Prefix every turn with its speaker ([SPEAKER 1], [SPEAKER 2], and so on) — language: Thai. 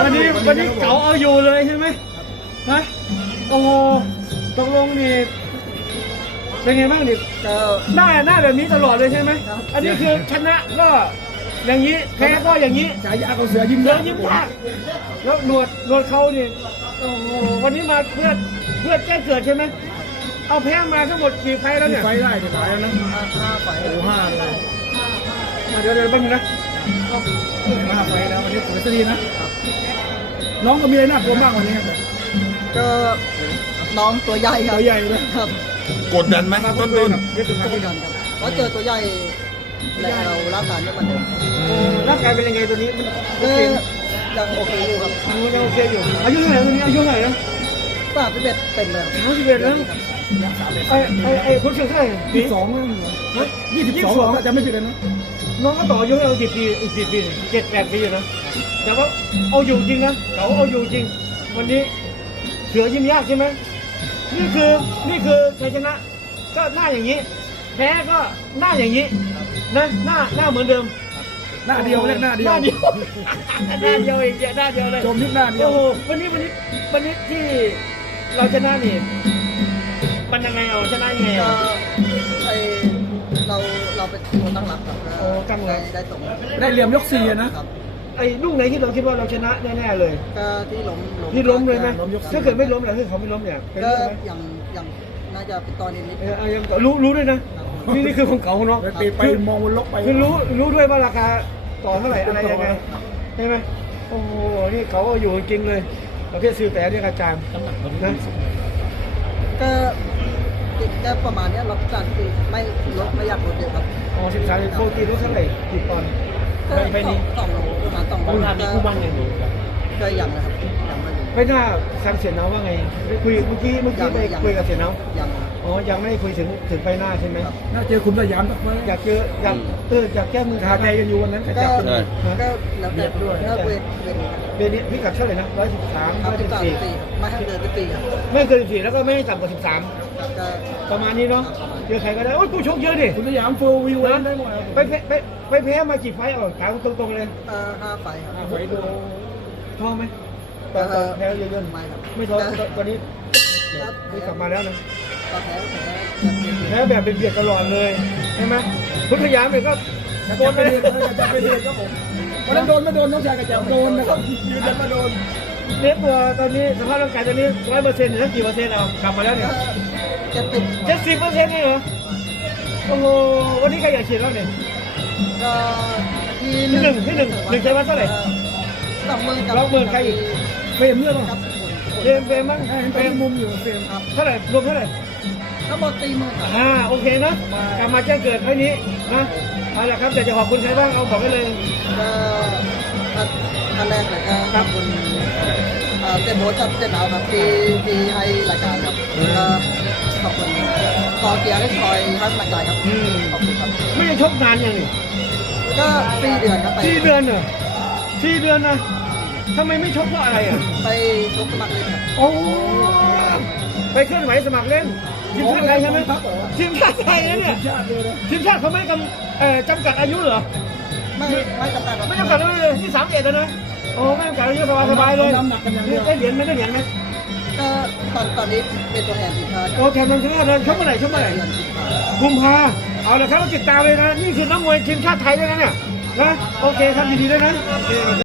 [SPEAKER 1] วันนี้เก๋าเอาอยู่เลยใช่ไหมฮะโอ้โหตกลงนี่เป็นไงบ้างนี่หน้าแบบนี้ตลอดเลยใช่ไหมอันนี้คือชนะก็อย่างนี้แพ้ก็อย่างนี้
[SPEAKER 2] ฉายาของเสือยิ้ม
[SPEAKER 1] เสือยิ้มยากแล้วหนวดเขานี่โอ้โหวันนี้มาเพื่อแจ้งเกิดใช่ไหมเอาแพ้มาทั้งหมดกี่ไฟแล้วเนี่ย
[SPEAKER 2] ไฟได้เดี๋ยวตายแล้วนะ5 ไฟโอ้5เลย
[SPEAKER 1] เดี๋ยวแป๊บนึงนะ
[SPEAKER 2] 5 ไฟแล้ววันนี้สวยดีนะน้องก็มีอะไรน่ากลัวบ้างวันนี้ครับ
[SPEAKER 3] ก็น้องตัวใหญ่ครับ
[SPEAKER 2] ตัวใหญ่เลย
[SPEAKER 3] ครับ
[SPEAKER 4] กดดันไหมต้น
[SPEAKER 3] ก็ไม่ดันครับเพราะเจอตัวใหญ่แล้วเราร่างกายไม่เหมือนเดิม
[SPEAKER 1] ร่างกายเป็นยังไงตัวนี้มันโอ
[SPEAKER 3] ก็
[SPEAKER 1] เค
[SPEAKER 3] ยังโอเคอยู่ครับ
[SPEAKER 1] มันโอเคอยู่อายุเท่าไหร่ตัวนี้อายุเท่าไหร่นะ
[SPEAKER 3] 31เต็มเลย
[SPEAKER 1] 31แล้วไอ้คนเชื่อเท่าไหร่ปี
[SPEAKER 2] 22แล้ว22จะไม่ผิดเลยนะ
[SPEAKER 1] น้องก็ต่ออายุให้เรา10 ปีอีก10 ปี7-8 ปีอยู่นะแต่ว่าเอาอยู่จริงนะเขาเอาอยู่จริงวันนี้เสือยิ้มยากใช่ไหมนี่คือชัยชนะก็หน้าอย่างนี้แพ้ก็หน้าอย่างนี้นะหน้าเหมือนเดิม
[SPEAKER 2] หน้าเดียวเรียกหน้าเดียว
[SPEAKER 1] หน้าเดียวอีกหน้าเดียวเลย
[SPEAKER 2] ชมที่หน้าเดียว
[SPEAKER 1] โอ้โหวันนี้ที่เราชนะนี่มันยังไงเอาชนะยังไง
[SPEAKER 3] ก็
[SPEAKER 1] อ่ะ
[SPEAKER 3] ไอเราเป็นคนตั้งรับครับ
[SPEAKER 1] โอ้ตั้งรับ
[SPEAKER 3] ได้ตรง
[SPEAKER 2] ได้เหลี่ยมยก4นะครับ
[SPEAKER 1] ไอ้ลูกไหนที่เราคิดว่าเราชนะแน่ๆเลย
[SPEAKER 3] ก็ที่ล้ม
[SPEAKER 1] ที่ล้มเลยไหมถ้าเกิดไม่ล้มล่ะถ้าเขาไม่ล้มเนี่ยเป็น
[SPEAKER 3] ก็
[SPEAKER 1] เรื่องไหม
[SPEAKER 3] ยังน่าจะเป็นตอนนิด
[SPEAKER 1] ยังรู้ด้วยนะนี่คือของเก่าเนาะ
[SPEAKER 2] ไปมองบนลกไป
[SPEAKER 1] คือรู้ด้วยว่าราคาต่อเท่าไหร่อะไรยังไงใช่ไหมโอ้โหนี่เขาเอาอยู่จริงเลยประเภทซื้อแต่เนี่ยอาจารย์นะ
[SPEAKER 3] ก็ประมาณนี้เราการคือไม่ลดไม่อยากลดเยอะครับ
[SPEAKER 1] อ๋อ13โปรตีนลดเท่าไหร่กี่ปอนด์
[SPEAKER 3] ก็
[SPEAKER 1] ไปนี้
[SPEAKER 3] 2 โลประมาณ2 โล
[SPEAKER 1] บ้านมีคู่บ้านไง
[SPEAKER 3] ก็ยังนะครับยังไม่
[SPEAKER 1] ไม่น่าสั่งเสียเนาว่าไงไปคุยเมื่อกี้ไปคุยกับเสียเนา
[SPEAKER 3] ยัง
[SPEAKER 1] อ๋อยังไม่ได้คุยถึงไฟหน้าใช่ไหม
[SPEAKER 2] น่าเจอคุณสยามสักไฟ
[SPEAKER 1] อยากเจออยากแก้มือ
[SPEAKER 2] คาใจกันอยู่วันนั้น
[SPEAKER 3] ก็
[SPEAKER 2] จับ
[SPEAKER 3] ก็แล้วแต่ด้วยถ้าเวท
[SPEAKER 1] เบนี้พิกัดเท่าไหร่นะ113
[SPEAKER 3] ครับ13
[SPEAKER 1] 114
[SPEAKER 3] 4ไม่ให้เกิน14ครับ
[SPEAKER 1] ไม่เกิน14แล้วก็ไม่ให้ต่ำกว่า13
[SPEAKER 3] ก็
[SPEAKER 1] ประมาณนี้เนาะเจอใครก็ได้โอ้ยผู้ชกเยอะดิ
[SPEAKER 2] คุณสยามโฟวิวได้หมด
[SPEAKER 1] ไปแพ้มากี่ไฟเอาถามตรงๆเลย
[SPEAKER 3] 5 ไฟครับ
[SPEAKER 2] ไฟดู
[SPEAKER 1] ท้อไหมตอนแพ้เยอะ
[SPEAKER 3] ไม่ครับ
[SPEAKER 1] ๆไม่ท้อตอนนี้กลับมาแล้วนะ
[SPEAKER 3] ก็แพ้
[SPEAKER 1] แพ้แบบเป็นเบียดตลอดเลยใช่ไหมพุทธยามเนี่ยก็
[SPEAKER 2] โดนไปเดือดจะไปเดือดครับผมวันนั้นโดนไม่โดนน้องชายกับแจวโดนนะครับยืนยันมาโดน
[SPEAKER 1] เน็ตตัวตอนนี้สภาพร่างกายตอนนี้100%หรือกี่เปอร์เซ็นต์เอากลับมาแล้วเนี่ย 70%นี่เหรอโอ้โหวันนี้ใครอยากฉีดแล้วเนี่ย
[SPEAKER 3] ก็ที่
[SPEAKER 1] ที่หนึ่งใช้มาเท่าไหร่
[SPEAKER 3] 20,000กับ
[SPEAKER 1] 20,000ใครอีก
[SPEAKER 2] เฟรมเรื่อง
[SPEAKER 3] กับ
[SPEAKER 1] เฟรมมั้ง
[SPEAKER 2] เฟรมมุมอยู่เฟรม
[SPEAKER 3] ครับ
[SPEAKER 1] เท่าไหร่รวมเท่าไหร่
[SPEAKER 3] ทั้งหมด40,000ครับ
[SPEAKER 1] โอเคนะกลับมาแจ้งเกิดไว้นี้นะเอาละครับแต่จะขอบคุณใครบ้างเอาบอกได้เลย
[SPEAKER 3] ก็ขั้นแรกเลยก็ขอบคุณเต้นโบสกับเต้นเอาครับที่ให้รายการครับก็ขอบคุณกอเกียร์ได้คอยให้กำลังใจครับขอบคุณครับ
[SPEAKER 1] ไม่ได้ชกนานยังนี่
[SPEAKER 3] ก็4 เดือนครับไป
[SPEAKER 1] 4 เดือนเหรอ4 เดือนนะทำไมไม่ชกเพราะอะไรอ่ะ
[SPEAKER 3] ไปชกสมัครเลยครับ
[SPEAKER 1] โอ้ไปเคลื่อนไหวสมัครเล่นทีมชาติไทยใช่ไหมทีมชาติไทยนะเนี่ย
[SPEAKER 2] ชาติเลยนะ
[SPEAKER 1] ทีมชาติเขาไม่จำกัดอายุเหรอ
[SPEAKER 3] ไม่จำกัดครับ
[SPEAKER 1] ไม่จำกัดอายุเลยที่31แล้วนะโอ้ไม่จำกัดอายุสบายๆเลย
[SPEAKER 2] น้ำหนักกันอย่างเดียว
[SPEAKER 1] ได้เหรียญไหมได้เหรียญไหม
[SPEAKER 3] ก็ตอนนี้เป็นตัวแทนทีมชาติ
[SPEAKER 1] โอเคมันคืออะไรชกเมื่อไหร่ชกเมื่อไหร่
[SPEAKER 3] เดือนกุมภา
[SPEAKER 1] กุมภาเอาละครับเราติดตามเลยนะนี่คือนักมวยทีมชาติไทยด้วยนะเนี่ยนะโอเคครับยินดีด้วยนะ